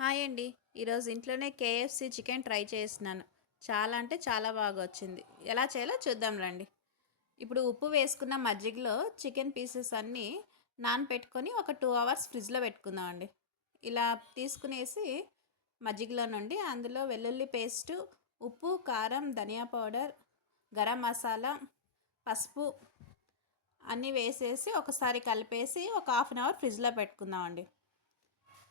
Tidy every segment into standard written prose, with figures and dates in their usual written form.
Hi అండి. ఈరోజు ఇంట్లోనే కేఎఫ్‌సి చికెన్ ట్రై చేసినాను. చాలా అంటే చాలా బాగా వచ్చింది. ఎలా చేయాలో చూద్దాం రండి. ఇప్పుడు ఉప్పు వేసుకున్న మజ్జిగలో చికెన్ పీసెస్ అన్నీ నానపెట్టుకొని ఒక 2 అవర్స్ ఫ్రిడ్జ్‌లో పెట్టుకుందామండి. ఇలా తీసుకునేసి మజ్జిగలో నుండి అందులో వెల్లుల్లి పేస్టు, ఉప్పు, కారం, ధనియా పౌడర్, గరం మసాలా, పసుపు అన్నీ వేసేసి ఒకసారి కలిపేసి ఒక హాఫ్ అన్ అవర్ ఫ్రిడ్జ్‌లో పెట్టుకుందామండి.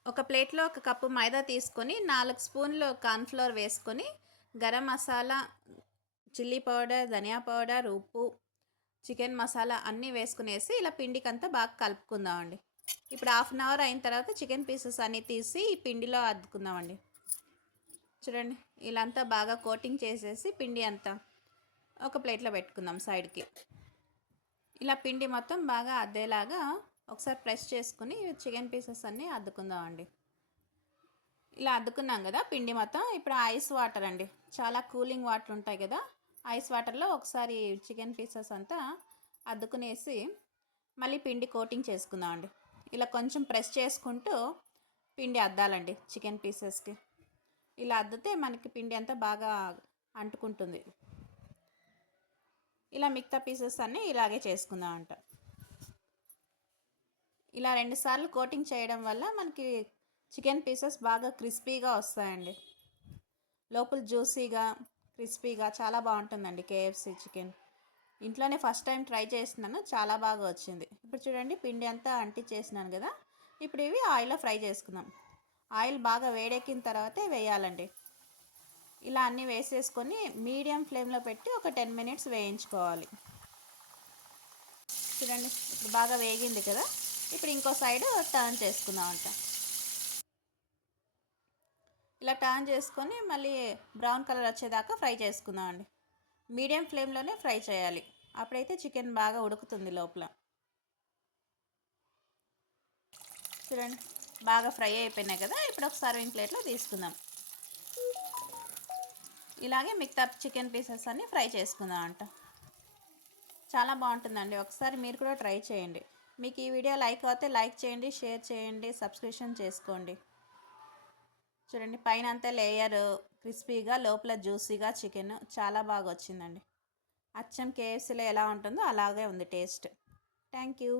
ఒక ప్లేట్లో ఒక కప్పు మైదా తీసుకొని 4 స్పూన్లు కార్న్‌ఫ్లోర్ వేసుకొని గరం మసాలా, చిల్లీ పౌడర్, ధనియా పౌడర్, ఉప్పు, చికెన్ మసాలా అన్నీ వేసుకునేసి ఇలా పిండికంతా బాగా కలుపుకుందామండి. ఇప్పుడు హాఫ్ అన్ అవర్ అయిన తర్వాత చికెన్ పీసెస్ అన్నీ తీసి ఈ పిండిలో అద్దుకుందామండి. చూడండి, ఇలా అంతా బాగా కోటింగ్ చేసేసి పిండి అంతా ఒక ప్లేట్లో పెట్టుకుందాం సైడ్కి. ఇలా పిండి మొత్తం బాగా అద్దేలాగా ఒకసారి ప్రెస్ చేసుకుని చికెన్ పీసెస్ అన్నీ అద్దుకుందామండి. ఇలా అద్దుకున్నాం కదా పిండి మొత్తం. ఇప్పుడు ఐస్ వాటర్ అండి, చాలా కూలింగ్ వాటర్ ఉంటాయి కదా, ఐస్ వాటర్లో ఒకసారి చికెన్ పీసెస్ అంతా అద్దుకునేసి మళ్ళీ పిండి కోటింగ్ చేసుకుందామండి. ఇలా కొంచెం ప్రెస్ చేసుకుంటూ పిండి అద్దాలండి చికెన్ పీసెస్కి. ఇలా అద్దితే మనకి పిండి అంతా బాగా అంటుకుంటుంది. ఇలా మిగతా పీసెస్ అన్నీ ఇలాగే చేసుకుందామంట. ఇలా 2 సార్లు కోటింగ్ చేయడం వల్ల మనకి చికెన్ పీసెస్ బాగా క్రిస్పీగా వస్తాయండి. లోపల జ్యూసీగా, క్రిస్పీగా చాలా బాగుంటుందండి కేఎఫ్‌సి చికెన్. ఇంట్లోనే ఫస్ట్ టైం ట్రై చేస్తున్నాను, చాలా బాగా వచ్చింది. ఇప్పుడు చూడండి, పిండి అంతా అంటించేసినాను కదా. ఇప్పుడు ఇవి ఆయిల్లో ఫ్రై చేసుకుందాం. ఆయిల్ బాగా వేడెక్కిన తర్వాతే వేయాలండి. ఇలా అన్నీ వేసేసుకొని మీడియం ఫ్లేమ్లో పెట్టి ఒక 10 మినిట్స్ వేయించుకోవాలి. చూడండి, ఇప్పుడు బాగా వేగింది కదా. ఇప్పుడు ఇంకో సైడ్ టర్న్ చేసుకుందామంట. ఇలా టర్న్ చేసుకొని మళ్ళీ బ్రౌన్ కలర్ వచ్చేదాకా ఫ్రై చేసుకుందామండి. మీడియం ఫ్లేమ్లోనే ఫ్రై చేయాలి, అప్పుడైతే చికెన్ బాగా ఉడుకుతుంది లోపల. చూడండి, బాగా ఫ్రై అయిపోయినాయి కదా. ఇప్పుడు ఒక సర్వింగ్ ప్లేట్లో తీసుకుందాం. ఇలాగే మిగతా చికెన్ పీసెస్ అన్నీ ఫ్రై చేసుకుందాం అంట. చాలా బాగుంటుందండి, ఒకసారి మీరు కూడా ట్రై చేయండి. మీకు ఈ వీడియో లైక్ అవుతే లైక్ చేయండి, షేర్ చేయండి, సబ్స్క్రిప్షన్ చేసుకోండి. చూడండి, పైన అంతా లేయర్ క్రిస్పీగా, లోపల జ్యూసీగా చికెన్ చాలా బాగా వచ్చిందండి. అచ్చం కేఎఫ్సీలో ఎలా ఉంటుందో అలాగే ఉంది టేస్ట్. Thank you.